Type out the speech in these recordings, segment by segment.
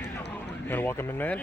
You want to welcome in, man?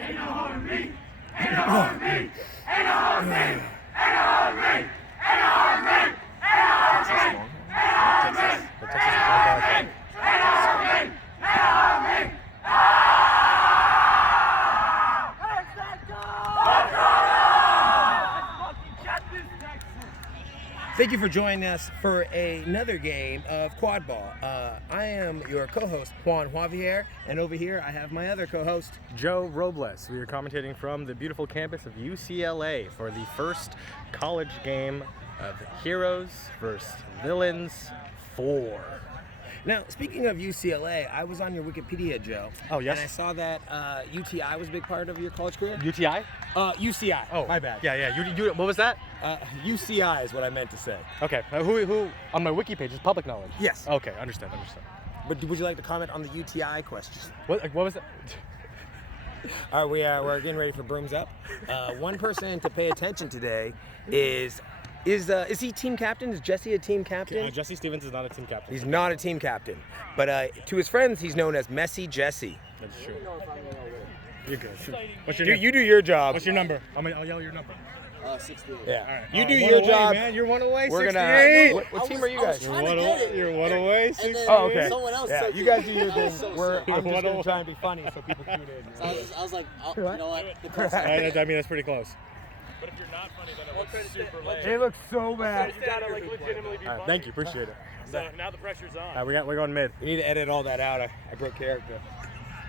Thank you for joining us for another game of quad ball. I am your co-host, Juan Javier, and over here I have my other co-host, Joe Robles. We are commentating from the beautiful campus of UCLA for the first college game of Heroes versus Villains 4. Now, speaking of UCLA, I was on your Wikipedia, Joe. Oh, yes? And I saw that UTI was a big part of your college career. UTI? UCI. Oh, my bad. Yeah. You, what was that? UCI is what I meant to say. Okay. Who on my wiki page is public knowledge? Yes. Okay, understand. But would you like to comment on the UTI question? What was that? We're getting ready for Brooms Up. One person to pay attention today is he team captain? Is Jesse a team captain? Jesse Stevens is not a team captain. He's not a team captain. But to his friends, he's known as Messy Jesse. That's true. You're good. What's your name? You do your job. What's your number? I'll yell your number. 68. Yeah. All right. You do your job. Man. You're one away. We're 68. gonna. What team are you guys? You're one away. 68. Oh, okay. Someone else Yeah, said you guys do your thing. So I'm just gonna try and be funny so people tune in. So I was like, you know what? The press- I mean, that's pretty close. But if you're not funny, then it looks super lame. It looks so bad. You gotta legitimately be funny. Thank you, appreciate it. So now the pressure's on. We're going mid. You need to edit all that out. I broke character.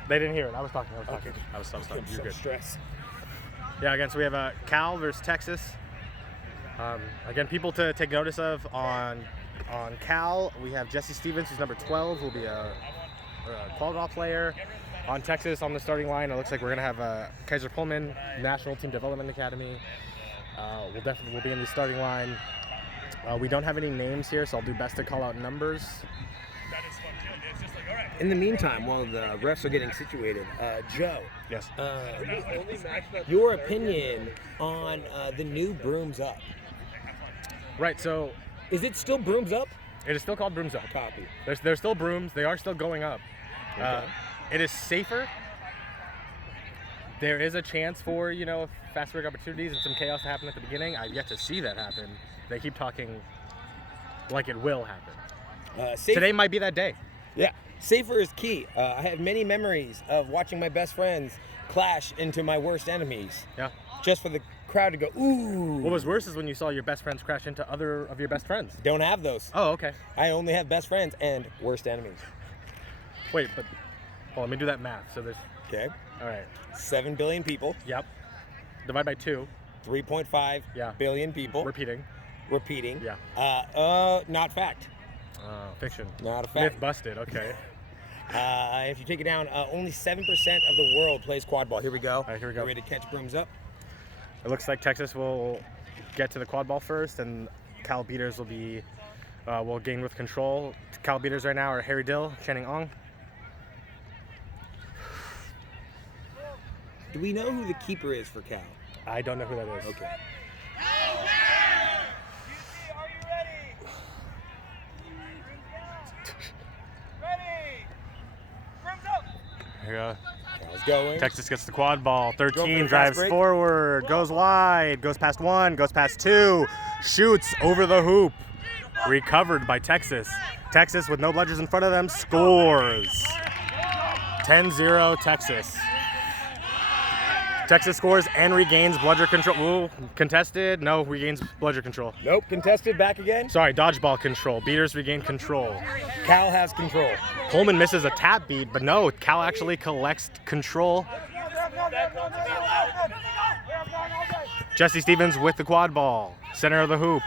They didn't hear it. I was talking. Okay. I was talking. You're so good. stressed. Yeah. Again, so we have Cal versus Texas. Again, people to take notice of on Cal, we have Jesse Stevens, who's number 12, who'll be a quad ball player. On Texas, on the starting line, it looks like we're gonna have Kaiser Pullman, National Team Development Academy. We'll be in the starting line. We don't have any names here, so I'll do best to call out numbers. In the meantime, while the refs are getting situated, Joe. Yes. Your opinion on the new Brooms Up? Right. So Is it still Brooms Up? it is still called Brooms Up. Copy. There's still brooms. They are still going up. Okay. It is safer. There is a chance for, fast break opportunities and some chaos to happen at the beginning. I've yet to see that happen. They keep talking like it will happen. Today might be that day. Yeah. Safer is key. I have many memories of watching my best friends clash into my worst enemies. Yeah. Just for the crowd to go, ooh. What was worse is when you saw your best friends crash into other of your best friends. Don't have those. Oh, okay. I only have best friends and worst enemies. Wait, but let me do that math. So there's, Okay. all right. 7 billion people. Yep. Divide by 2. 3.5 Yeah. billion people. Repeating. Repeating. Yeah. Not fact. Fiction. Not a fact. Myth busted. Okay. If you take it down, only 7% of the world plays quad ball. Here we go. All right, here we go. Get ready to catch Brooms Up. It looks like Texas will get to the quad ball first, and Cal beaters will gain with control. Cal beaters right now are Harry Dill, Channing Ong. Do we know who the keeper is for Cal? I don't know who that is. Okay. Here we go. Cal's going. Texas gets the quad ball. Go for 13 the drives fast break. forward, goes wide, goes past 1, goes past 2, shoots over the hoop. Recovered by Texas. Texas, with no bludgers in front of them, scores. 10-0 Texas. Texas scores and regains bludger control. Ooh, contested. No, regains bludger control. Nope. Contested back again. Sorry, dodgeball control. Beaters regain control. Cal has control. Coleman misses a tap beat, but no, Cal actually collects control. Jesse Stevens with the quad ball. Center of the hoop.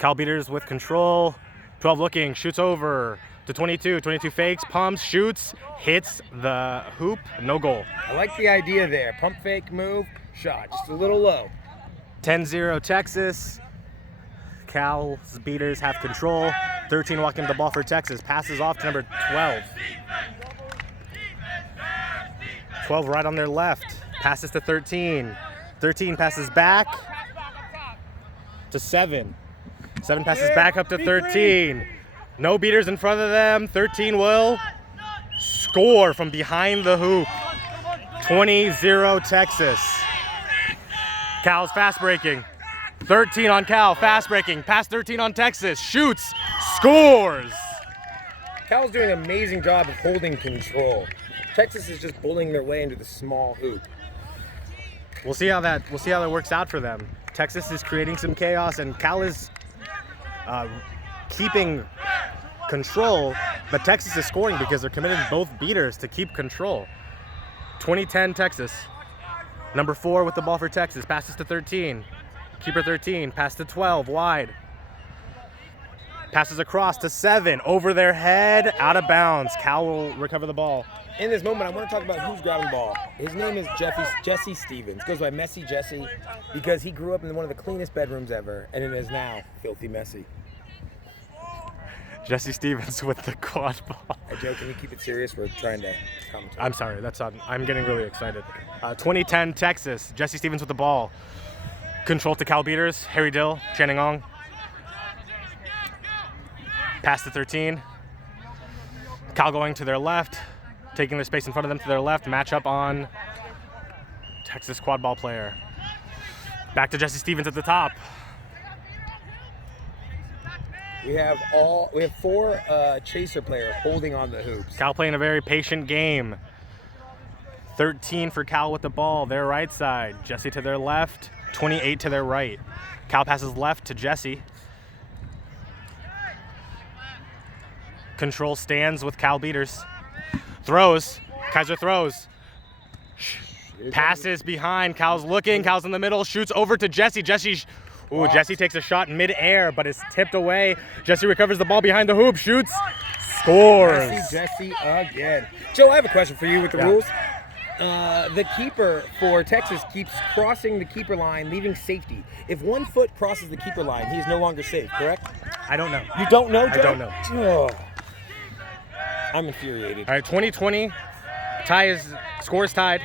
Cal beaters with control. 12 looking, shoots over to 22. 22 fakes, pumps, shoots, hits the hoop. No goal. I like the idea there. Pump fake move, shot. Just a little low. 10-0 Texas. Cal's beaters have control. 13 walking the ball for Texas. Passes off to number 12. 12 right on their left. Passes to 13. 13 passes back to 7. 7 passes back up to 13. No beaters in front of them. 13 will score from behind the hoop. 20-0 Texas. Cal's fast breaking. 13 on Cal, fast breaking. Pass 13 on Texas. Shoots, scores. Cal's doing an amazing job of holding control. Texas is just bullying their way into the small hoop. We'll see how that works out for them. Texas is creating some chaos, and Cal is keeping control, but Texas is scoring because they're committing both beaters to keep control. 20-10 Texas. Number 4 with the ball for Texas. Passes to 13. Keeper 13. Pass to 12. Wide. Passes across to 7. Over their head. Out of bounds. Cal will recover the ball. In this moment, I want to talk about who's grabbing the ball. His name is Jesse Stevens. Goes by Messy Jesse because he grew up in one of the cleanest bedrooms ever, and it is now filthy messy. Jesse Stevens with the quad ball. Hey, Joe, can you keep it serious? We're trying to commentate. I'm sorry, I'm getting really excited. 2010 Texas. Jesse Stevens with the ball. Control to Cal beaters. Harry Dill, Channing Ong. Pass to 13. Cal going to their left, taking their space in front of them to their left. Match up on Texas quad ball player. Back to Jesse Stevens at the top. We have 4 chaser players holding on the hoops. Cal playing a very patient game. 13 for Cal with the ball, their right side. Jesse to their left, 28 to their right. Cal passes left to Jesse. Control stands with Cal beaters. Throws. Kaiser throws. Passes behind. Cal's looking. Cal's in the middle. Shoots over to Jesse. Jesse takes a shot mid-air, but is tipped away. Jesse recovers the ball behind the hoop. Shoots. Scores. Jesse again. Joe, I have a question for you with the rules. The keeper for Texas keeps crossing the keeper line, leaving safety. If 1 foot crosses the keeper line, he is no longer safe, correct? I don't know. You don't know, Joe? I don't know. Oh. I'm infuriated. All right, 20-20. Score is tied.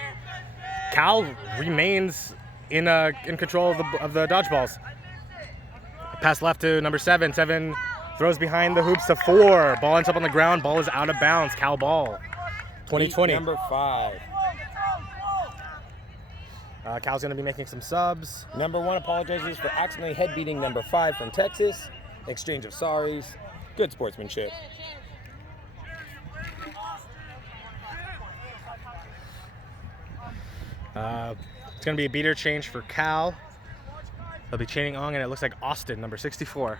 Cal remains in control of the dodgeballs. Pass left to number 7. 7 throws behind the hoops to 4. Ball ends up on the ground. Ball is out of bounds. Cal ball. 20-20. Number 5. Cal's going to be making some subs. Number 1 apologizes for accidentally head beating number 5 from Texas. Exchange of sorries. Good sportsmanship. It's going to be a beater change for Cal. They'll be Channing Ong, and it looks like Austin, number 64.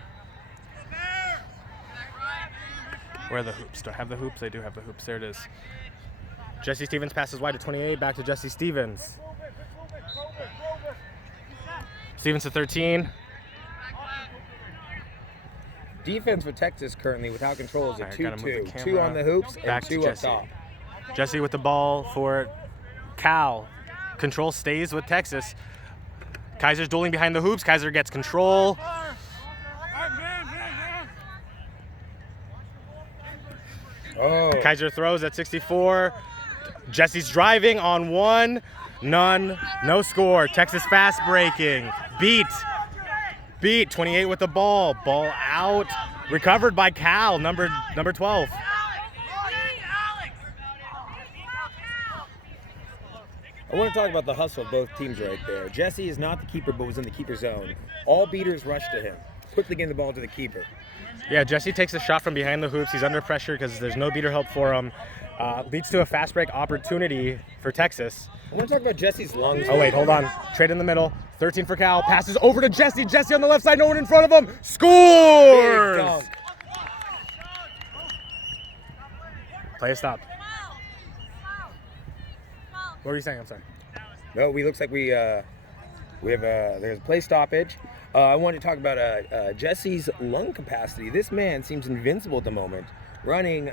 Where are the hoops? Do I have the hoops? I do have the hoops. There it is. Jesse Stevens passes wide to 28. Back to Jesse Stevens. Stevens to 13. Defense for Texas currently without control is a Alright, gotta move the 2-2. 2 camera. on the hoops and Back to 2 up Jesse. top. Jesse with the ball for Cal. Control stays with Texas. Kaiser's dueling behind the hoops. Kaiser gets control. Oh. Kaiser throws at 64. Jesse's driving on 1. None. No score. Texas fast breaking. Beat. 28 with the ball. Ball out. Recovered by Cal, number 12. I want to talk about the hustle of both teams right there. Jesse is not the keeper, but was in the keeper zone. All beaters rush to him, quickly getting the ball to the keeper. Yeah, Jesse takes a shot from behind the hoops. He's under pressure because there's no beater help for him. Leads to a fast break opportunity for Texas. I want to talk about Jesse's lungs. Oh, wait, hold on. Trade in the middle. 13 for Cal. Passes over to Jesse. Jesse on the left side. No one in front of him. Scores! Big dunk. Play a stop. What were you saying? I'm sorry. No, looks like we have there's a play stoppage. I want to talk about Jesse's lung capacity. This man seems invincible at the moment, running.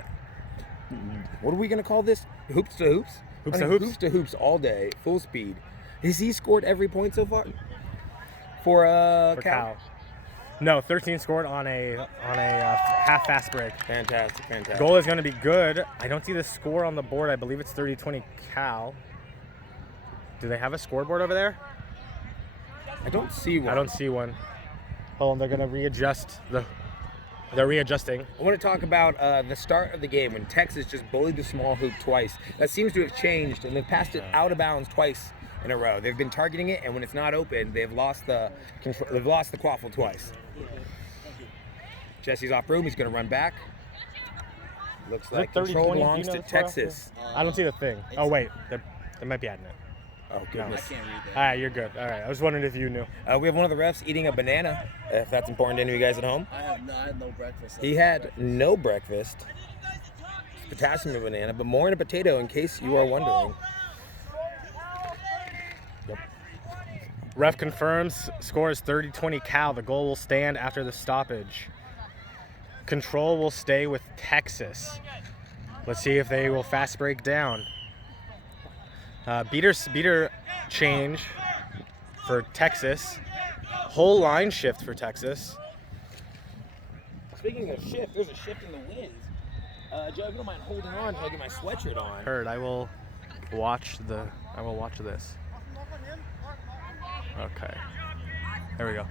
What are we gonna call this? Hoops to hoops. Hoops to hoops. Hoops to hoops all day, full speed. Has he scored every point so far? For Cal? No, 13 scored on a half fast break. Fantastic. Goal is going to be good. I don't see the score on the board. I believe it's 30-20 Cal. Do they have a scoreboard over there? I don't see one. I don't see one. Hold on, they're going to readjust the They're readjusting. I want to talk about the start of the game when Texas just bullied the small hoop twice. That seems to have changed, and they've passed it out of bounds twice in a row. They've been targeting it, and when it's not open, they've lost the control. They've lost the quaffle twice. Jesse's off room. He's going to run back. Looks Is like it 30-20? control Do you belongs know to the score? Texas. I don't see the thing. Oh wait, they might be adding it. Oh I goodness. can't read that. All right, you're good. All right, I was wondering if you knew. We have one of the refs eating a banana. If that's important to any of you guys at home. I had no breakfast. He had no breakfast. Potassium in a banana, but more in a potato in case you are wondering. Ref confirms score is 30-20 Cal. The goal will stand after the stoppage. Control will stay with Texas. Let's see if they will fast break down. Beater change for Texas. Whole line shift for Texas. Speaking of shift, there's a shift in the winds. Joe, if you don't mind holding on until I get my sweatshirt on. Heard. I will watch this. Okay. There we go.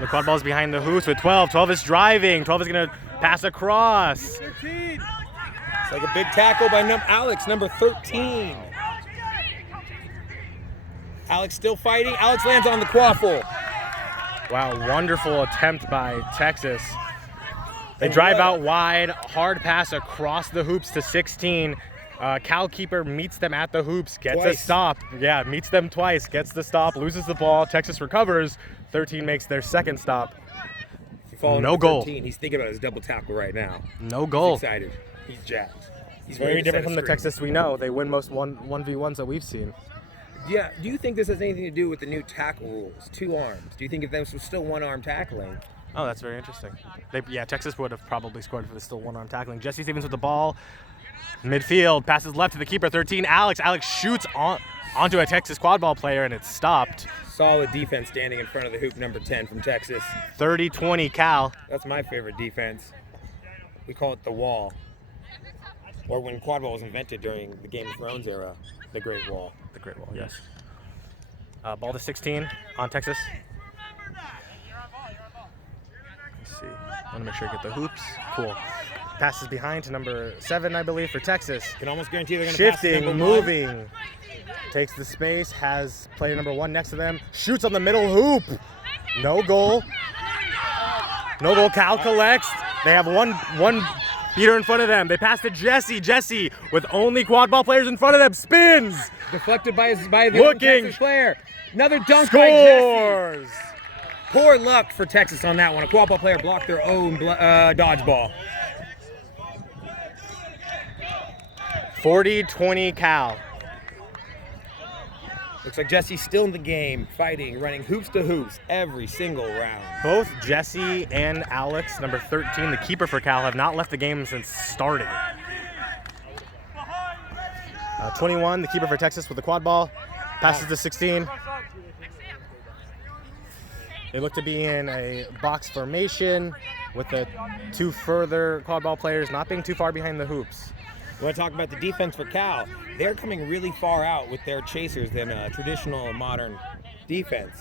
The quad ball's behind the hoops with 12. 12 is driving. 12 is gonna pass across. It's like a big tackle by Alex, number 13. Alex still fighting. Alex lands on the quaffle. Wow, wonderful attempt by Texas. They drive out wide, hard pass across the hoops to 16. Cal keeper meets them at the hoops, gets Twice. a stop. Yeah, meets them twice, gets the stop, loses the ball. Texas recovers. 13 makes their second stop. No goal. 13. He's thinking about his double tackle right now. No goal. He's excited. He's jacked. He's Very ready to different set from it the straight. Texas we know. They win most 1v1s that we've seen. Yeah. Do you think this has anything to do with the new tackle rules? 2 arms. Do you think if this was still 1-arm tackling? Oh, that's very interesting. Texas would have probably scored if it was still 1-arm tackling. Jesse Stevens with the ball. Midfield, passes left to the keeper, 13. Alex shoots onto a Texas quad ball player, and it's stopped. Solid defense standing in front of the hoop, number 10 from Texas. 30-20 Cal. That's my favorite defense. We call it the wall. Or when quad ball was invented during the Game of Thrones era, the Great Wall. The Great Wall, yes. Ball to 16 on Texas. Let's see. I want to make sure I get the hoops. Cool. Passes behind to number 7, I believe, for Texas. Can almost guarantee they're going to pass to Shifting, number 1. moving. Takes the space, has player number 1 next to them. Shoots on the middle hoop. No goal. No goal. Cal collects. They have one beater in front of them. They pass to Jesse. Jesse, with only quad ball players in front of them, spins. Deflected by the Looking. Texas player. Another dunk by Jesse. Scores. Poor luck for Texas on that one. A quad ball player blocked their own dodgeball. 40-20 Cal. Looks like Jesse's still in the game, fighting, running hoops to hoops every single round. Both Jesse and Alex, number 13, the keeper for Cal, have not left the game since starting. 21, the keeper for Texas with the quad ball, passes to 16. They look to be in a box formation with the 2 further quad ball players not being too far behind the hoops. We want to talk about the defense for Cal. They're coming really far out with their chasers than a traditional modern defense.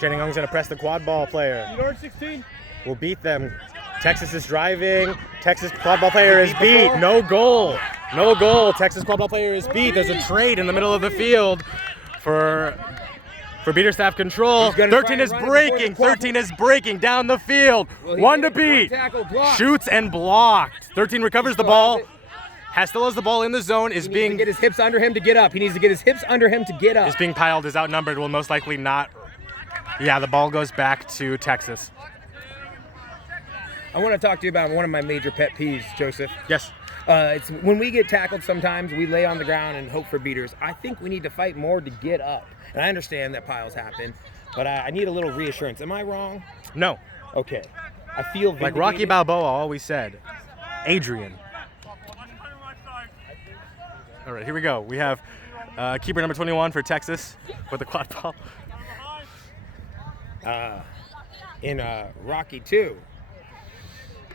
Channing Young's going to press the quad ball player. Yard 16. Will beat them. Texas is driving. Texas quad ball player is beat. No goal. No goal. Texas quad ball player is beat. There's a trade in the middle of the field for beater staff control. He's gonna try 13 to is run it before the breaking. quad- 13 is breaking down the field. Well, he 1 did to it. One beat. tackle blocked. Shoots and blocked. 13 recovers the still ball. has it. Still has the ball in the zone. Is He needs to being get his hips under him to get up. He needs to get his hips under him to get up. is being piled. Is outnumbered. Will most likely not. Yeah, the ball goes back to Texas. I want to talk to you about one of my major pet peeves, Joseph. Yes. It's when we get tackled sometimes, we lay on the ground and hope for beaters. I think we need to fight more to get up. And I understand that piles happen, but I need a little reassurance. Am I wrong? No. Okay. I feel Like Rocky vindicated. Balboa always said, Adrian. All right, here we go. We have keeper number 21 for Texas with the quad ball. In Rocky 2.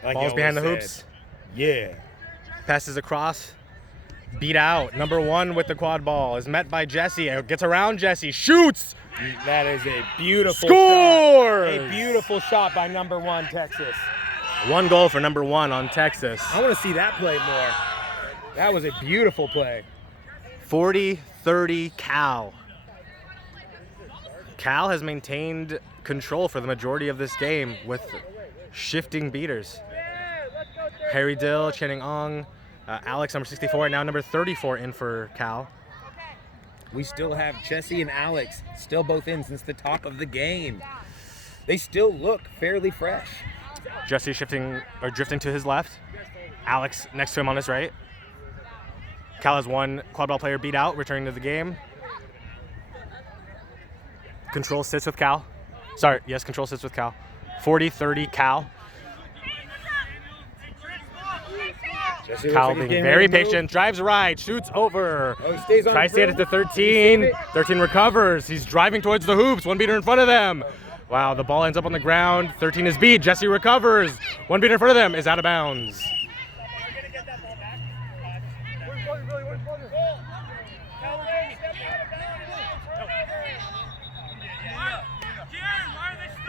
Like Ball's he behind the always hoops. said. Yeah. Passes across. Beat out. Number 1 with the quad ball is met by Jesse. Gets around Jesse. Shoots. That is a beautiful Score! shot. scores. A beautiful shot by number 1, Texas. 1 goal for number 1 on Texas. I want to see that play more. That was a beautiful play. 40-30 Cal. Cal has maintained control for the majority of this game with shifting beaters. Harry Dill, Channing Ong, Alex, number 64, and now number 34 in for Cal. We still have Jesse and Alex still both in since the top of the game. They still look fairly fresh. Jesse shifting or drifting to his left. Alex next to him on his right. Cal has 1 quad ball player beat out, returning to the game. Control sits with Cal. Sorry, yes, control sits with Cal. 40-30 Cal. Jesse Cal looks like being he's very getting ready to patient, drives right, shoots over. Oh, he stays on Tries to get it to through. 13. 13 recovers. He's driving towards the hoops. 1 beater in front of them. Wow, the ball ends up on the ground. 13 is beat. Jesse recovers. 1 beater in front of them is out of bounds.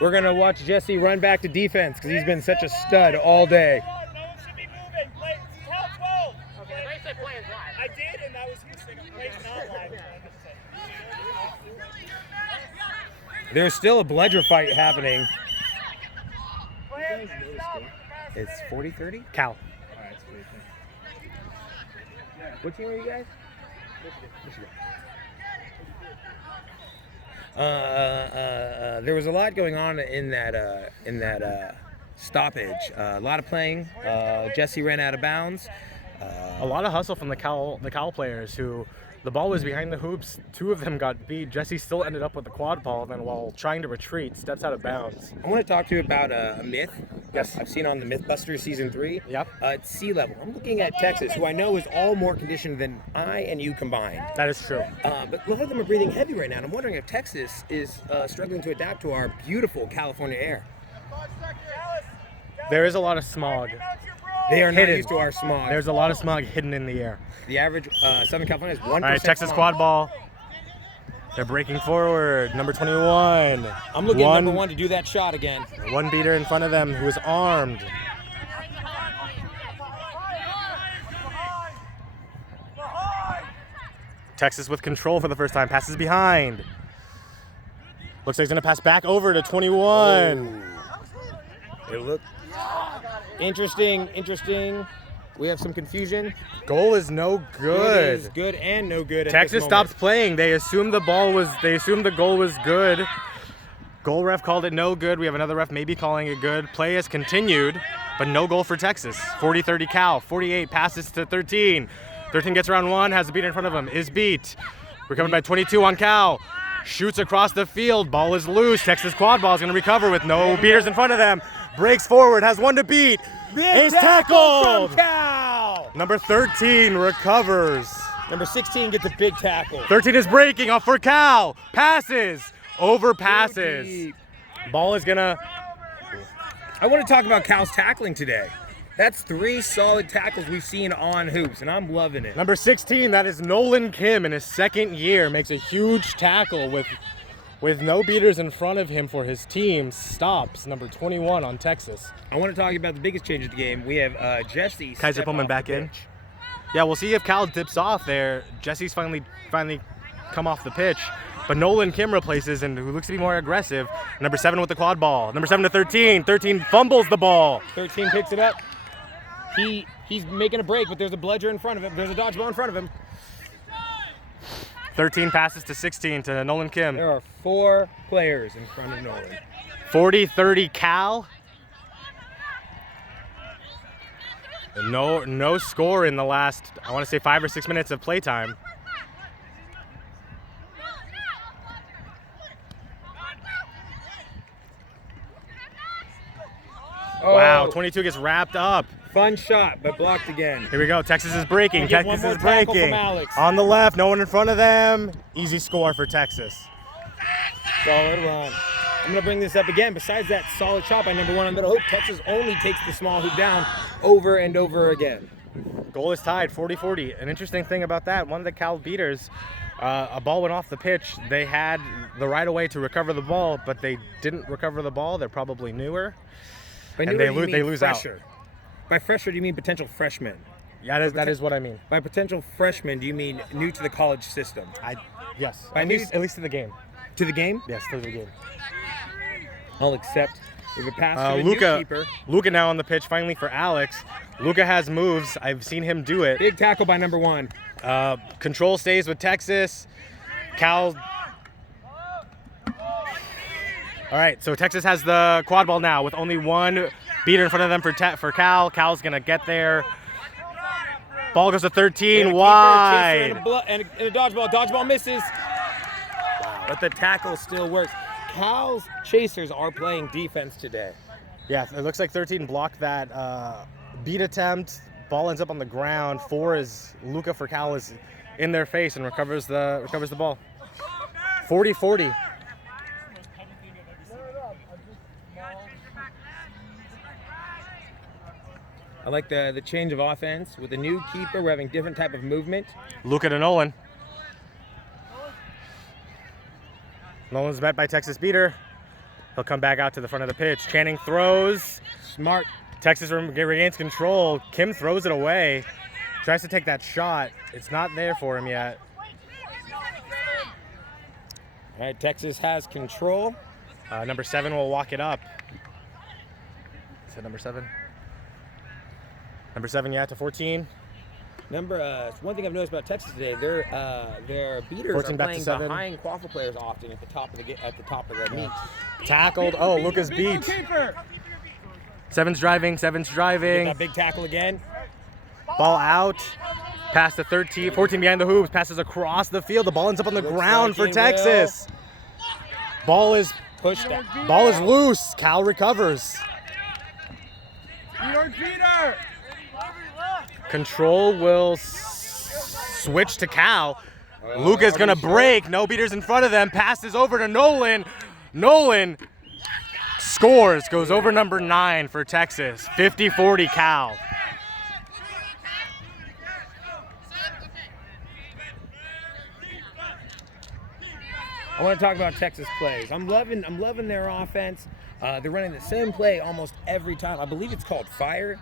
We're going to watch Jesse run back to defense because he's been such a stud all day. There's still a bludger fight happening. It's 40-30? Cal. What team are you guys? There was a lot going on in that stoppage. A lot of playing. Jesse ran out of bounds. A lot of hustle from the Cal players who the ball was behind the hoops. 2 of them got beat. Jesse still ended up with the quad ball, then while trying to retreat, steps out of bounds. I want to talk to you about a myth. Yes. I've seen on the Mythbusters season 3. Yep. It's sea level. I'm looking at Texas, who I know is all more conditioned than I and you combined. That is true. But a lot of them are breathing heavy right now, and I'm wondering if Texas is struggling to adapt to our beautiful California air. There is a lot of smog. They are not Hidden. used to our smog. There's a lot of smog hidden in the air. The average Southern California is 1%. All right, Texas smog. quad ball. They're breaking forward. Number 21. I'm looking at number 1 to do that shot again. 1 beater in front of them who is armed. Texas with control for the first time. Passes behind. Looks like he's going to pass back over to 21. It looked interesting. We have some confusion. Goal is no good. It is good and no good. At Texas this stops moment. playing. They assumed the goal was good. Goal ref called it no good. We have another ref maybe calling it good. Play has continued, but no goal for Texas. 40-30 Cal. 48 passes to 13. 13 gets around 1, has a beat in front of him, is beat. Recovered by 22 on Cal. Shoots across the field. Ball is loose. Texas quad ball is going to recover with no beaters in front of them. Breaks forward, has 1 to beat. Ace tackle from Cal. Number 13 recovers. Number 16 gets a big tackle. 13 is breaking off for Cal. Passes. Over passes. Ball is gonna. I want to talk about Cal's tackling today. That's 3 solid tackles we've seen on hoops, and I'm loving it. Number 16, that is Nolan Kim in his 2nd year, makes a huge tackle with no beaters in front of him for his team. Stops number 21 on Texas. I want to talk about the biggest change of the game. We have Jesse. Kaiser step Pullman off back the in. bench. Yeah, we'll see if Cal dips off there. Jesse's finally come off the pitch. But Nolan Kim replaces, and who looks to be more aggressive. Number 7 with the quad ball. Number 7 to 13. 13 fumbles the ball. 13 picks it up. He's making a break, but there's a bludger in front of him. There's a dodgeball in front of him. 13 passes to 16 to Nolan Kim. There are 4 players in front of Nolan. 40-30 Cal. And no score in the last, I want to say 5 or 6 minutes of playtime. Oh, Wow, 22 gets wrapped up. Fun shot, but blocked again. Here we go. Texas is breaking. We'll get one Texas more is tackle breaking. from Alex. On the left, no one in front of them. Easy score for Texas. Solid run. I'm going to bring this up again. Besides that solid shot by number 1 on middle hoop, Texas only takes the small hoop down over and over again. Goal is tied, 40-40. An interesting thing about that, one of the Cal beaters, a ball went off the pitch. They had the right of way to recover the ball, but they didn't recover the ball. They're probably newer. By And newer, they lose out. fresher. By fresher, do you mean potential freshmen? Yeah, that is what I mean. By potential freshmen, do you mean new to the college system? Yes. By At least to the game. To the game? Yes, to the game. I'll accept. With a pass to the new keeper. Luca now on the pitch finally for Alex. Luca has moves. I've seen him do it. Big tackle by number 1. Control stays with Texas. Cal. All right, so Texas has the quad ball now with only one beater in front of them for Cal. Cal's gonna get there. Ball goes to 13 wide. And a dodgeball. Dodgeball misses. But the tackle still works. Cal's chasers are playing defense today. Yeah, it looks like 13 blocked that beat attempt. Ball ends up on the ground. 4 is Luca for Cal is in their face and recovers the ball. 40-40. I like the change of offense. With the new keeper, we're having different type of movement. Luca to Nolan. Nolan's met by Texas beater. He'll come back out to the front of the pitch. Channing throws. Smart. Texas regains control. Kim throws it away. Tries to take that shot. It's not there for him yet. All right, Texas has control. Number 7 will walk it up. Is that number 7? Number 7, yeah, to 14. One thing I've noticed about Texas today, their beaters 14 are back to playing 7. behind quaffle players often at the top of the meet. Tackled. Oh, Luca's beat. 7's driving. Get that big tackle again. Ball out. Pass to 13. 14 behind the hoops. Passes across the field. The ball ends up on the ground for Texas. Ball is pushed. Ball is loose. Cal recovers. Control will switch to Cal. Luca's gonna break. No beaters in front of them. Passes over to Nolan. Nolan scores. Goes over number 9 for Texas. 50-40 Cal. I want to talk about Texas plays. I'm loving their offense. They're running the same play almost every time. I believe it's called fire,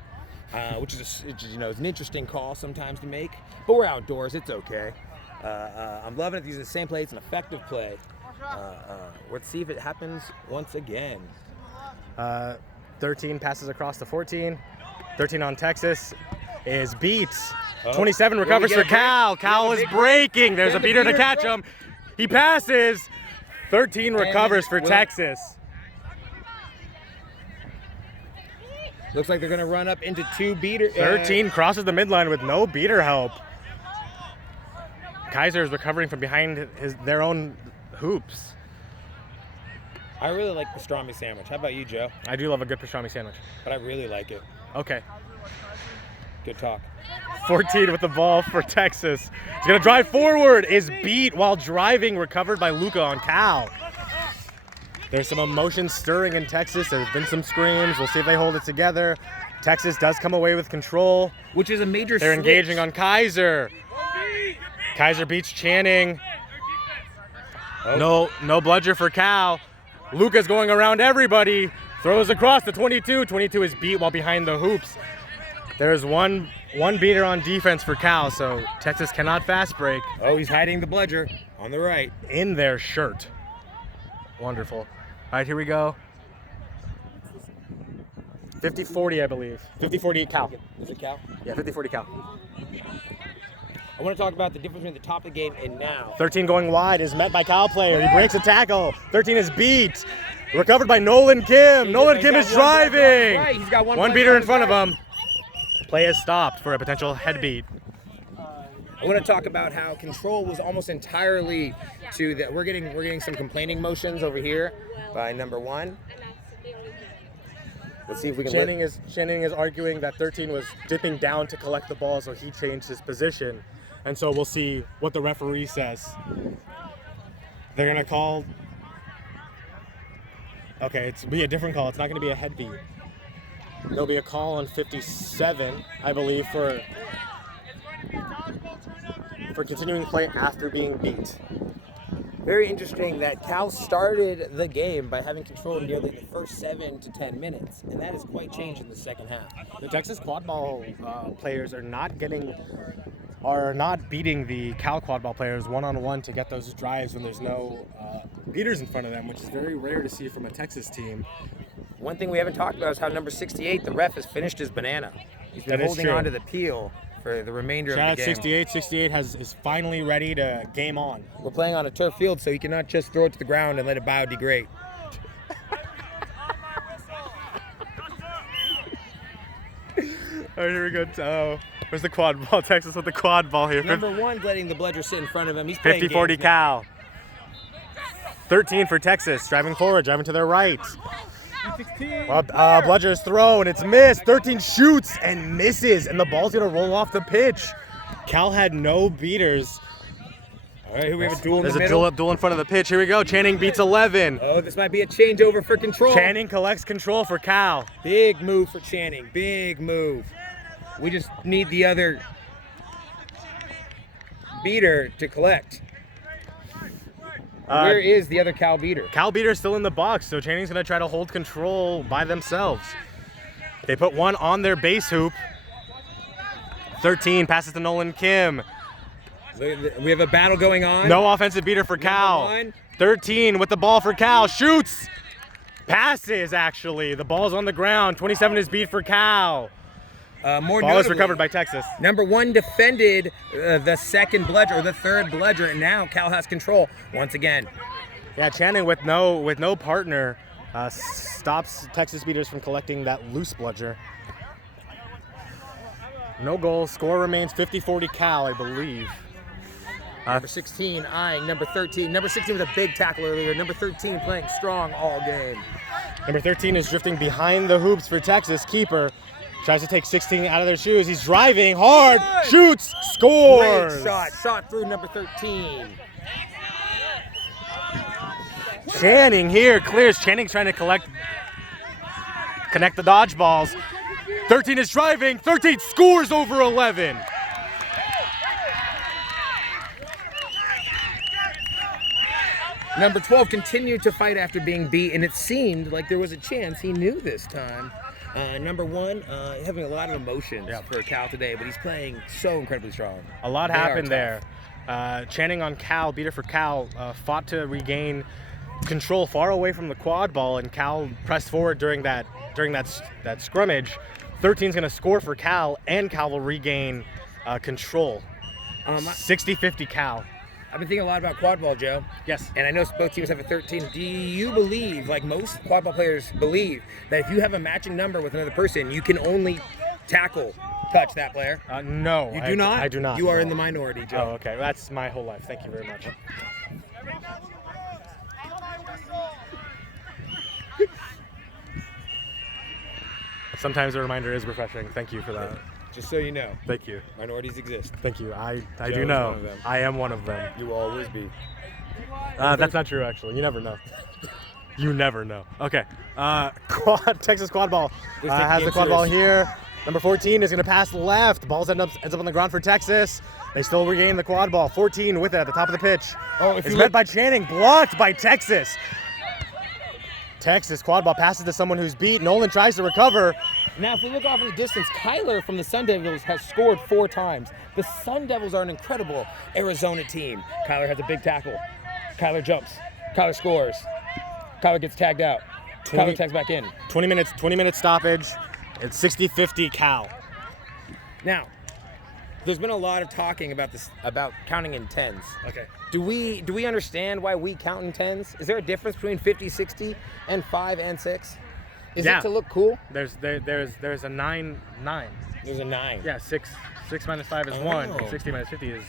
which is it's an interesting call sometimes to make. But we're outdoors. It's okay. I'm loving it. These are the same play. It's an effective play. Let's see if it happens once again. 13 passes across to 14. 13 on Texas is beat. 27 recovers for Cal. Cal is breaking. There's a beater to catch him. He passes. 13 recovers for Texas. Looks like they're going to run up into 2 beater. 13 crosses the midline with no beater help. Kaiser is recovering from behind their own hoops. I really like pastrami sandwich. How about you, Joe? I do love a good pastrami sandwich. But I really like it. Okay. Good talk. 14 with the ball for Texas. He's going to drive forward. Is beat while driving. Recovered by Luca on Cal. There's some emotion stirring in Texas. There's been some screams. We'll see if they hold it together. Texas does come away with control. Which is a major They're switch. engaging on Kaiser. Kaiser beats Channing. No bludger for Cal. Luca's going around everybody. Throws across the 22. 22 is beat while behind the hoops. There's one beater on defense for Cal, so Texas cannot fast break. Oh, he's hiding the bludger on the right. In their shirt. Wonderful. All right, here we go. 50-40, I believe. 50-40 Cal. Is it Cal? Yeah, 50-40 Cal. I want to talk about the difference between the top of the game and now. 13 going wide is met by Cal player. He breaks a tackle. 13 is beat. Recovered by Nolan Kim. Nolan Kim is driving. Right. He's got one beater in front of him. Play is stopped for a potential head beat. I want to talk about how control was almost entirely to that. We're getting some complaining motions over here by number 1. Let's see if we can. Channing is arguing that 13 was dipping down to collect the ball, so he changed his position. And so we'll see what the referee says. They're gonna call. Okay, it's be a different call. It's not gonna be a head beat. There'll be a call on 57, I believe, for continuing play after being beat. Very interesting that Cal started the game by having control nearly the first 7 to 10 minutes, and that has quite changed in the second half. The Texas quad ball players are not beating the Cal quad ball players one-on-one to get those drives when there's no beaters in front of them, which is very rare to see from a Texas team. One thing we haven't talked about is how number 68, the ref, has finished his banana. He's been That is holding true. on to the peel for the remainder Shout out of the game. 68. 68 is finally ready to game on. We're playing on a turf field, so you cannot just throw it to the ground and let it biodegrade. All right, here we go. Where's the quad ball? Texas with the quad ball here. Number 1 letting the bludger sit in front of him. He's playing 50-40 games now. Cal. 13 for Texas, driving forward, driving to their right. Bludger's throw, and it's missed. 13 shoots and misses, and the ball's going to roll off the pitch. Cal had no beaters. All right, here we have a duel in There's the a middle. duel in front of the pitch. Here we go. Channing beats 11. Oh, this might be a changeover for control. Channing collects control for Cal. Big move for Channing. Big move. We just need the other beater to collect. Where is the other Cal beater? Cal beater's still in the box, so Channing's going to try to hold control by themselves. They put one on their base hoop. 13 passes to Nolan Kim. We have a battle going on. No offensive beater for Cal. 13 with the ball for Cal. Shoots. Passes, actually. The ball's on the ground. 27 is beat for Cal. More Ball is notably, recovered by Texas. Number 1 defended the second bludger, or the third bludger, and now Cal has control once again. Yeah, Channing with no partner stops Texas beaters from collecting that loose bludger. No goals. Score remains 50-40 Cal, I believe. Number 16 eyeing number 13. Number 16 with a big tackle earlier. Number 13 playing strong all game. Number 13 is drifting behind the hoops for Texas. Keeper tries to take 16 out of their shoes. He's driving hard, shoots, scores. Great shot. Shot through number 13. Channing here clears. Channing's trying to connect the dodgeballs. 13 is driving. 13 scores over 11. Number 12 continued to fight after being beat, and it seemed like there was a chance he knew this time. Number 1, having a lot of emotions for Cal today, but he's playing so incredibly strong. A lot They are happened tough. there. Channing on Cal, beater for Cal, fought to regain control far away from the quad ball, and Cal pressed forward during that scrimmage. 13's going to score for Cal, and Cal will regain control. 60-50 Cal. I've been thinking a lot about quad ball, Joe. Yes. And I know both teams have a 13. Do you believe, like most quad ball players believe, that if you have a matching number with another person, you can only touch that player? No. You do not? I do not. You are no. in the minority, Joe. Oh, okay. That's my whole life. Thank you very much. Sometimes a reminder is refreshing. Thank you for that. Just so you know, Thank you. minorities exist. Thank you. I Joe do is know. one of them. I am one of them. You will always be. That's not true, actually. You never know. You never know. Okay. Texas quad ball has the quad ball here. Number 14 is going to pass left. Ball ends up on the ground for Texas. They still regain the quad ball. 14 with it at the top of the pitch. Oh, if it's you met look- by Channing, blocked by Texas. Texas quad ball passes to someone who's beat. Nolan tries to recover. Now, if we look off in the distance, Kyler from the Sun Devils has scored 4 times. The Sun Devils are an incredible Arizona team. Kyler has a big tackle. Kyler jumps. Kyler scores. Kyler gets tagged out. Kyler tags back in. 20 minute stoppage. It's 60-50 Cal. Now, there's been a lot of talking about this, about counting in tens. Okay. Do we understand why we count in tens? Is there a difference between 50, 60, and 5 and 6? Is Yeah. it to look cool? There's a 9. There's a 9. Yeah, 6 minus 5 is 1. Oh. And 60 minus 50 is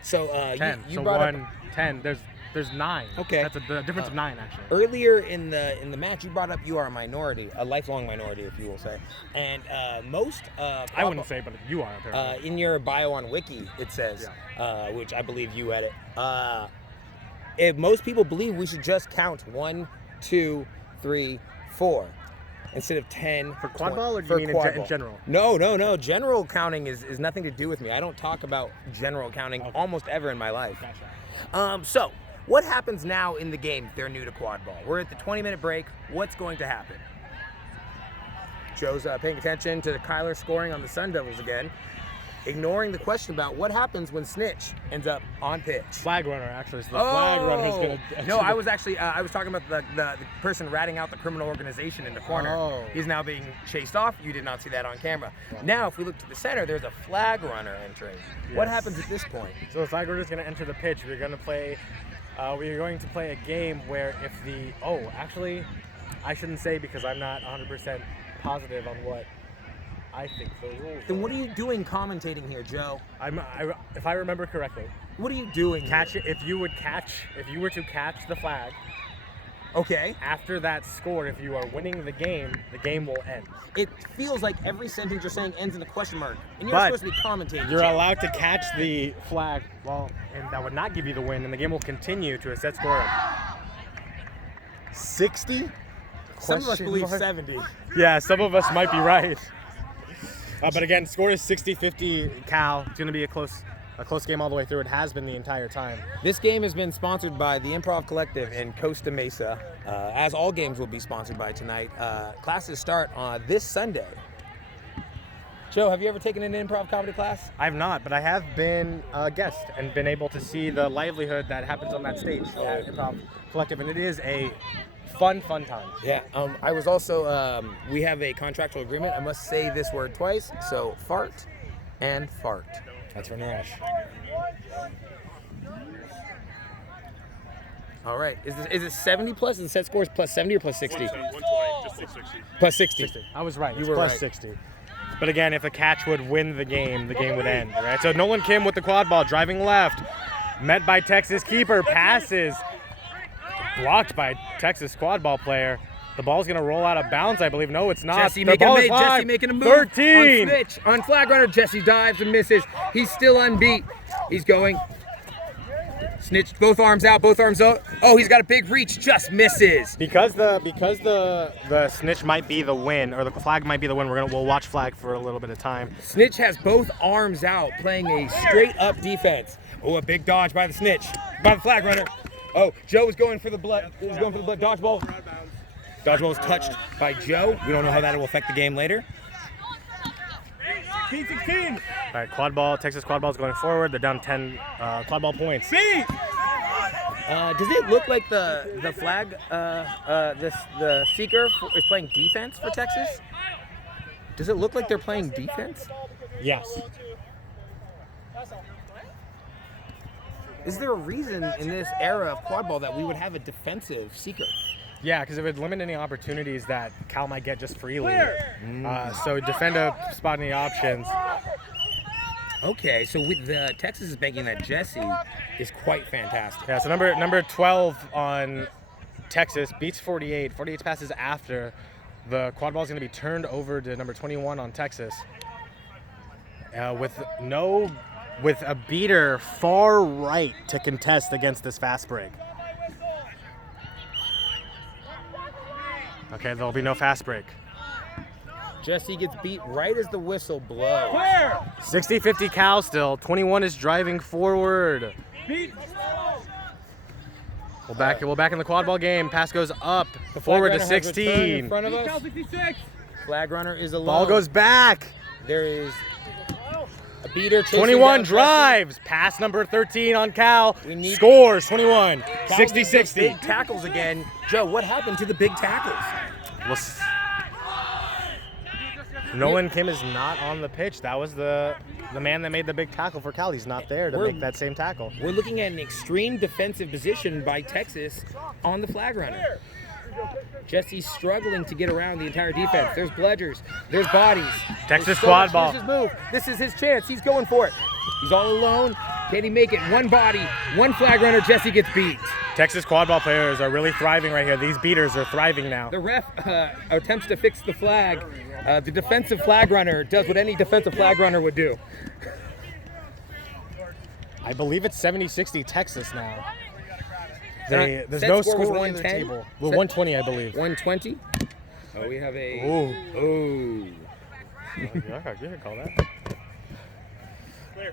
So 10. you So brought 1, up 10. There's 9. Okay. That's the difference of 9 actually. earlier in the match. You brought up you are a minority, a lifelong minority, if you will say. And most I wouldn't say, but you are apparently. in your bio on Wiki it says, which I believe you edit. If most people believe we should just count 1, 2, 3, 4. instead of 10 For quad ball, or do for you mean quad in ball. general? No. General counting is nothing to do with me. I don't talk about general counting Okay. almost ever in my life. Gotcha. So, what happens now in the game if they're new to quad ball? We're at the 20-minute break. What's going to happen? Joe's paying attention to Kyler scoring on the Sun Devils again, ignoring the question about what happens when Snitch ends up on pitch. Flag runner, actually. So the flag runner is going to... No, I was actually, I was talking about the person ratting out the criminal organization in the corner. Oh. He's now being chased off. You did not see that on camera. Now, if we look to the center, there's a flag runner entering. What Yes. happens at this point? So the flag runner is going to enter the pitch. We're going to play a game where if the... Oh, actually, I shouldn't say because I'm not 100% positive on what I think the rules Then are. what are you doing commentating here, Joe? If I remember correctly, What are you doing? catch it. If you were to catch the flag, Okay. after that score, if you are winning the game will end. It feels like every sentence you're saying ends in a question mark, and you're But supposed to be commentating. You're allowed to catch the flag, and that would not give you the win, and the game will continue to a set score of 60. Some of us Question believe mark? 70. Yeah, some of us might be right. But again, score is 60-50 Cal. It's going to be a close game all the way through. It has been the entire time. This game has been sponsored by the Improv Collective in Costa Mesa, as all games will be sponsored by tonight. Classes start on this Sunday. Joe, have you ever taken an improv comedy class? I have not, but I have been a guest and been able to see the livelihood that happens on that stage at Improv Collective, and it is a fun time. Yeah, I was also, we have a contractual agreement. I must say this word twice, so fart and fart. That's for Nash. All right, is it 70 plus? Is the set scores plus 70 or plus 60? 120, just 60. Plus 60. 60. I was right. You It's were plus right. 60. But again, if a catch would win the game would end, right? So Nolan Kim with the quad ball, driving left, met by Texas keeper, passes, blocked by Texas quad ball player. The ball's gonna roll out of bounds, I believe. No, it's not. Jesse The making, ball is live. Jesse making a move 13. on Snitch, on flag runner. Jesse dives and misses. He's still unbeat. He's going. Snitch, both arms out, both arms out. Oh, he's got a big reach, just misses. Because the snitch might be the win, or the flag might be the win. We'll watch flag for a little bit of time. Snitch has both arms out, playing a straight up defense. Oh, a big dodge by the Snitch, by the flag runner. Oh, Joe is going for the blood. He's going for the blood. Dodgeball. Dodgeball is touched by Joe. We don't know how that will affect the game later. 16. All right, quad ball. Texas quad ball is going forward. They're down 10 quad ball points. Does it look like the flag, the seeker is playing defense for Texas? Does it look like they're playing defense? Yes. Is there a reason in this era of quad ball that we would have a defensive seeker? Yeah, because it would limit any opportunities that Cal might get just freely. So defend a spot in the options. Okay, so with the Texas is banking that Jesse is quite fantastic. Yeah, so number 12 on Texas beats 48. 48 passes after. The quad ball is going to be turned over to number 21 on Texas. With a beater far right to contest against this fast break. Okay, there'll be no fast break. Jesse gets beat right as the whistle blows. 60-50 Cal still. 21 is driving forward. We're back in the quad ball game. Pass goes up, The flag forward to runner has returned in 16. front of us. Flag runner is alone. Ball goes back. There is a beater. chasing 21 down drives. Pass number 13 on Cal. We need- Scores 21. Jesse. Cal needs those 60-60. Big tackles again. Joe, what happened to the big tackles? Nolan Kim is not on the pitch. That was the man that made the big tackle for Cal. He's not there to make that same tackle. We're looking at an extreme defensive position by Texas on the flag runner. Jesse's struggling to get around the entire defense. There's Bledgers. There's bodies. Texas There's so quad much. ball. Here's his move. This is his chance. He's going for it. He's all alone. Can he make it? One body, one flag runner. Jesse gets beat. Texas quad ball players are really thriving right here. These beaters are thriving now. The ref attempts to fix the flag. The defensive flag runner does what any defensive flag runner would do. I believe it's 70-60 Texas now. There's Set no score was score on the 110? table. Well, Set- 120, I believe. 120. Oh, we have a. Ooh. Oh. Yeah, you can call that. Clear.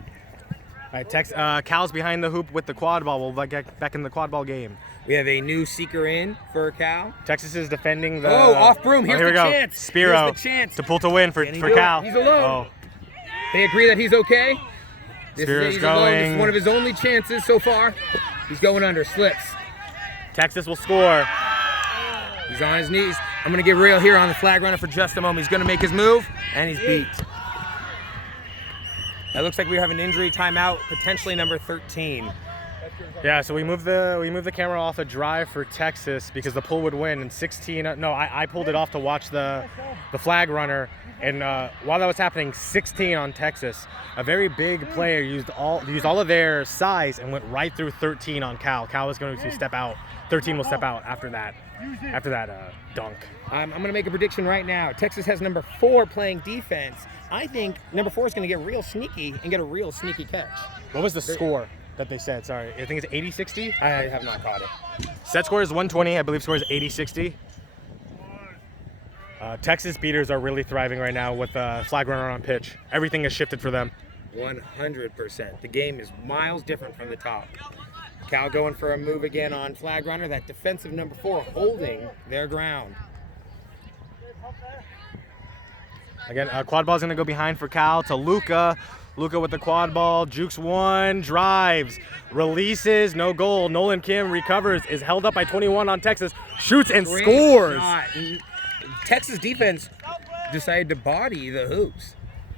All right, Cal's behind the hoop with the quad ball. We'll get back in the quad ball game. We have a new seeker in for Cal. Texas is defending the. Oh, off broom. Here's here we the go. chance. Spiro Here's the chance. to pull to win for Can he do it? Cal. He's alone. Oh, They agree that he's okay. Spiro's He's alone. This is going. one of his only chances so far. He's going under. Slips. Texas will score. He's on his knees. I'm going to get real here on the flag runner for just a moment. He's going to make his move, and he's beat. That looks like we have an injury timeout, potentially number 13. Yeah, so we moved the camera off a drive for Texas because the pull would win. And 16. No, I pulled it off to watch the flag runner. And while that was happening, 16 on Texas. A very big player used all of their size and went right through 13 on Cal. Cal is going to step out. 13 will step out after that dunk. I'm going to make a prediction right now. Texas has number 4 playing defense. I think number 4 is going to get real sneaky and get a real sneaky catch. What was the score that they said? Sorry, I think it's 80-60. I have not caught it. Set score is 120. I believe score is 80-60. Texas beaters are really thriving right now with flag runner on pitch. Everything has shifted for them. 100%. The game is miles different from the top. Cal going for a move again on flag runner. That defensive number 4 holding their ground. Again, quad ball is going to go behind for Cal to Luca. Luca with the quad ball, jukes one, drives, releases, no goal. Nolan Kim recovers, is held up by 21 on Texas, shoots and Great scores. shot. Texas defense decided to body the hoops.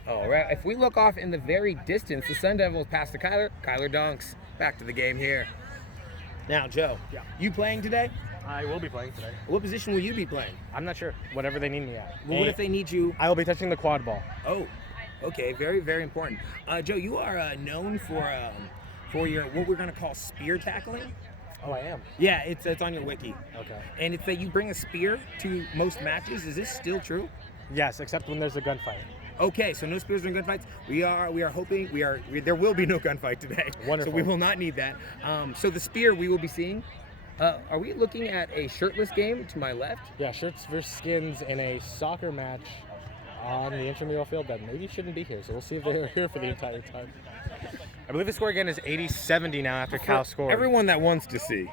All right, if we look off in the very distance, the Sun Devils pass to Kyler. Kyler dunks. Back to the game here. Now, Joe, you playing today? I will be playing today. What position will you be playing? I'm not sure. Whatever they need me at. Well, what if they need you? I will be touching the quad ball. Oh, okay, very, very important. Joe, you are known for your what we're gonna call spear tackling. Oh, I am. Yeah, it's on your wiki. Okay. And it's that you bring a spear to most matches. Is this still true? Yes, except when there's a gunfight. Okay, so no spears during gunfights. We are hoping there will be no gunfight today. Wonderful. So we will not need that. So the spear we will be seeing. Are we looking at a shirtless game to my left? Yeah, shirts versus skins in a soccer match on the intramural field that maybe shouldn't be here. So we'll see if they're here for the entire time. I believe the score again is 80-70 now after Cal scored. Everyone that wants to see.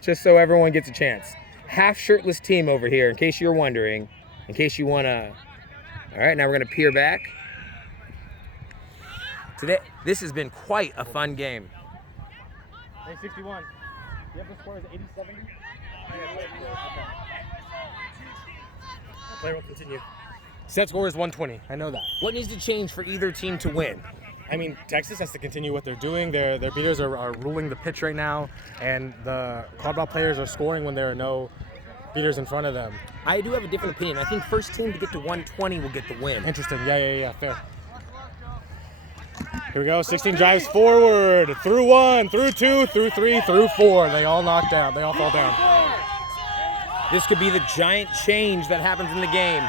Just so everyone gets a chance. Half shirtless team over here, in case you're wondering. In case you want to... All right, now we're going to peer back. Today, this has been quite a fun game. 61. You have the score is 80-70? Player will continue. Set score is 120. I know that. What needs to change for either team to win? I mean, Texas has to continue what they're doing. Their beaters are ruling the pitch right now, and the quad ball players are scoring when there are no beaters in front of them. I do have a different opinion. I think first team to get to 120 will get the win. Interesting. Yeah. Fair. Here we go. 16 drives forward. Through 1, through 2, through 3, through 4. They all knock down. They all fall down. This could be the giant change that happens in the game.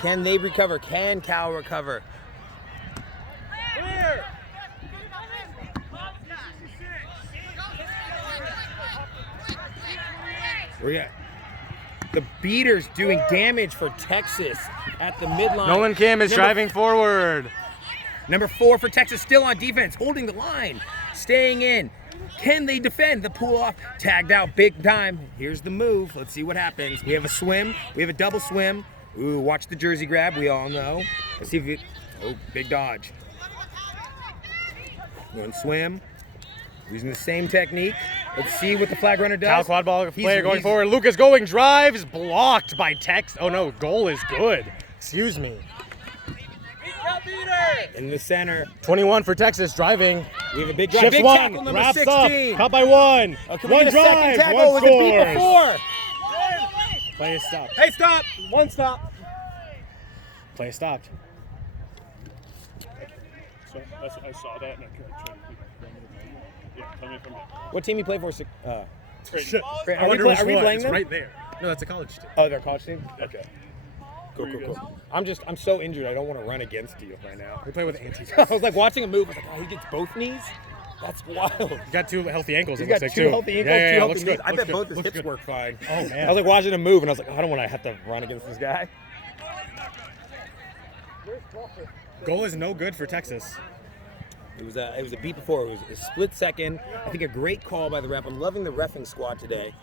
Can they recover? Can Cal recover? We're at the beaters doing damage for Texas at the midline. Nolan Kim is driving forward. Number 4 for Texas, still on defense, holding the line, staying in. Can they defend? The pull off, tagged out big time. Here's the move. Let's see what happens. We have a swim. We have a double swim. Ooh, watch the jersey grab. We all know. Let's see if it. Oh, big dodge. Going swim. Using the same technique. Let's see what the flag runner does. Cal quad ball player going forward. Lucas going, drives, blocked by Tex. Oh no, goal is good. Excuse me. In the center. 21 for Texas, driving. We have a big drive. Shifts Big one, tackle, number wraps 16. up, caught by 1. Can we One get a drive, second tackle? one Was it beat scores. before? Play is stopped. Hey, stop. One stop. Play is stopped. So I saw that and I tried to keep it. Yeah, tell me if I'm What team you play for? Shit. Great. I Are we wonder which playing one. them? It's right there. No, that's a college team. Oh, they're a college team? Okay. Who are you guys? I'm so injured. I don't want to run against you right now. We play with anti. I was like watching a move. I was like, oh, he gets both knees? That's wild. He's got 2 healthy ankles. He's It looks got like 2 too. healthy ankles, Yeah, 2 healthy looks knees. good. I looks bet good. both his Looks hips good. work fine. Oh man. I was like watching him move, and I was like, I don't want to have to run against this guy. Goal is no good for Texas. It was a beat before. It was a split second. I think a great call by the ref. I'm loving the reffing squad today.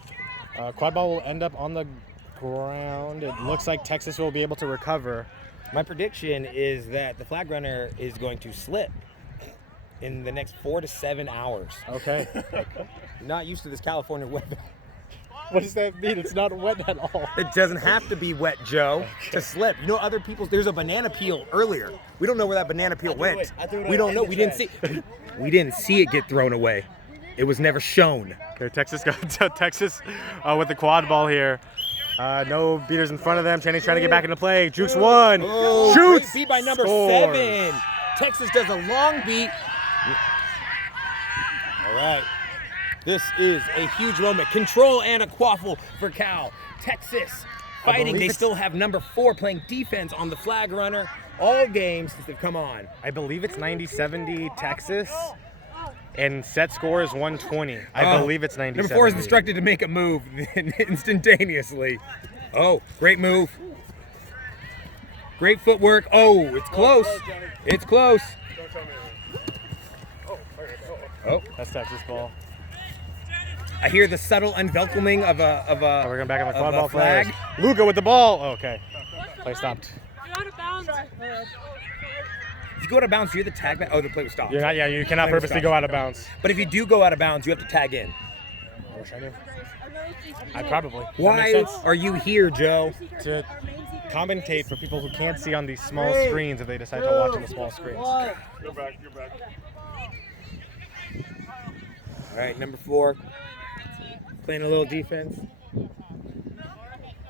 Quad ball will end up on the ground. It looks like Texas will be able to recover. My prediction is that the flag runner is going to slip in the next 4 to 7 hours. Okay. Not used to this California weather. What does that mean? It's not wet at all. It doesn't have to be wet, Joe, to slip. You know, other people's. There's a banana peel earlier. We don't know where that banana peel went. We don't know. We didn't see. We didn't see it get thrown away. It was never shown. There, Texas got Texas with the quad ball here. No beaters in front of them. Cheney's trying to get back into play. Jukes one. Oh, Shoots. great beat by number Scores. 7. Texas does a long beat. All right. This is a huge moment. Control and a quaffle for Cal. Texas fighting. They still have number 4 playing defense on the flag runner all games since they've come on. I believe it's 90-70 Texas, and set score is 120. I believe it's 90-70. Number 4 is instructed to make a move instantaneously. Oh, great move. Great footwork. Oh, it's close. It's close. Oh, That's Texas ball. I hear the subtle unwelcoming of a Oh, we're going back on the quad of a ball flag. flag. Luca with the ball. Oh, okay. Play stopped. If you go out of bounds, you're the tag back. Oh, the play was stopped. You're not. Yeah, you cannot Play was purposely stopped. go out of bounds. But if you do go out of bounds, you have to tag in. I wish I knew. I probably. That Why makes sense. are you here, Joe? To commentate for people who can't see on these small screens if they decide to watch on the small screens. You're back. You're back. All right, number 4, playing a little defense.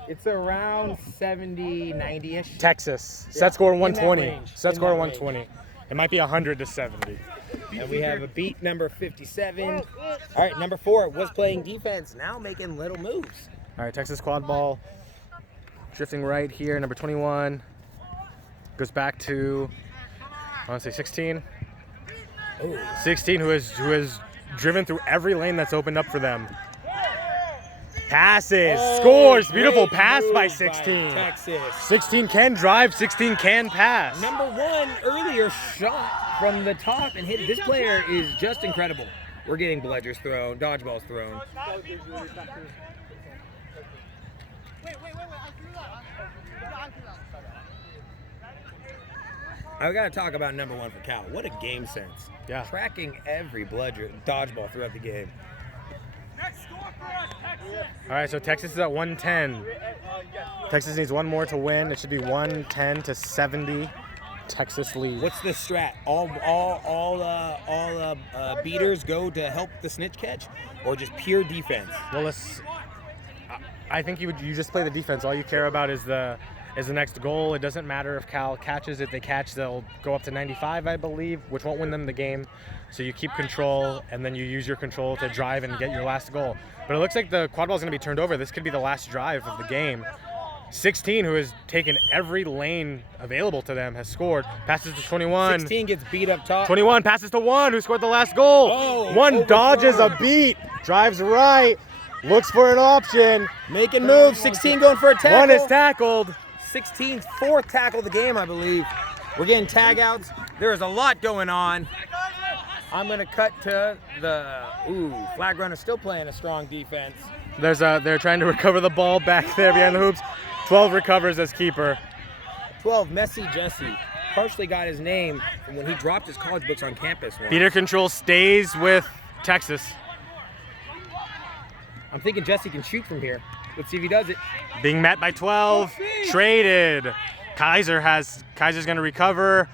It's around 70, 90-ish. Texas. Yeah, Set score in that 120. range, Set in score that 120. It might be 100-70. And we have a beat number 57. All right, number 4 was playing defense, now making little moves. All right, Texas quad ball. Drifting right here, number 21. Goes back to, I want to say 16. Ooh. 16 who has driven through every lane that's opened up for them. Passes, scores, beautiful Great pass move by 16. Texas. 16 can drive, 16 can pass. Number 1 earlier shot from the top and hit it. This player is just incredible. We're getting bludgers thrown, dodgeballs thrown. I got to talk about number 1 for Cal. What a game sense. Yeah. Tracking every bludger, dodgeball throughout the game. All right, so Texas is at 110. Texas needs one more to win. It should be 110-70. Texas lead. What's the strat? All beaters go to help the snitch catch, or just pure defense? Well, I think you just play the defense. All you care about is the next goal. It doesn't matter if Cal catches. If they catch, they'll go up to 95, I believe, which won't win them the game. So you keep control, and then you use your control to drive and get your last goal. But it looks like the quad ball is going to be turned over. This could be the last drive of the game. 16, who has taken every lane available to them, has scored. Passes to 21. 16 gets beat up top. 21 passes to 1, who scored the last goal. Oh, 1 dodges a beat, drives right, looks for an option. Making moves. 16 going for a tackle. 1 is tackled. 16's 4th tackle of the game, I believe. We're getting tag outs. There is a lot going on. I'm going to cut to the flag runner still playing a strong defense. They're trying to recover the ball back there behind the hoops. 12 recovers as keeper. 12, Messi Jesse. Partially got his name from when he dropped his college books on campus once. Beater control stays with Texas. I'm thinking Jesse can shoot from here. Let's see if he does it. Being met by 12. Traded. Kaiser's going to recover.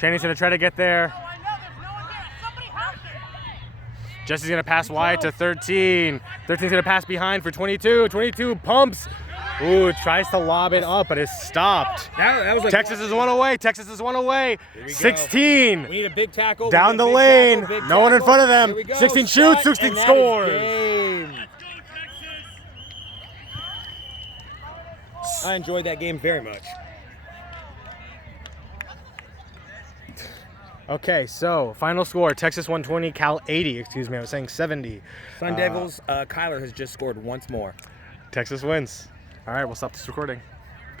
Cheney's going to try to get there. Jesse's going to pass wide to 13. 13's going to pass behind for 22. 22 pumps. Ooh, tries to lob it up, but it's stopped. That was like Texas is one away. Texas is one away. Here we go. 16. We need a big tackle. Down We the need a big lane. tackle, big No one in tackle. front of them. Here we go. 16 shoots. Shot, 16 and that is scores. game. I enjoyed that game very much. Okay, so final score: Texas 120, Cal 80. Excuse me, I was saying 70. Sun Devils, Kyler has just scored once more. Texas wins. All right, we'll stop this recording.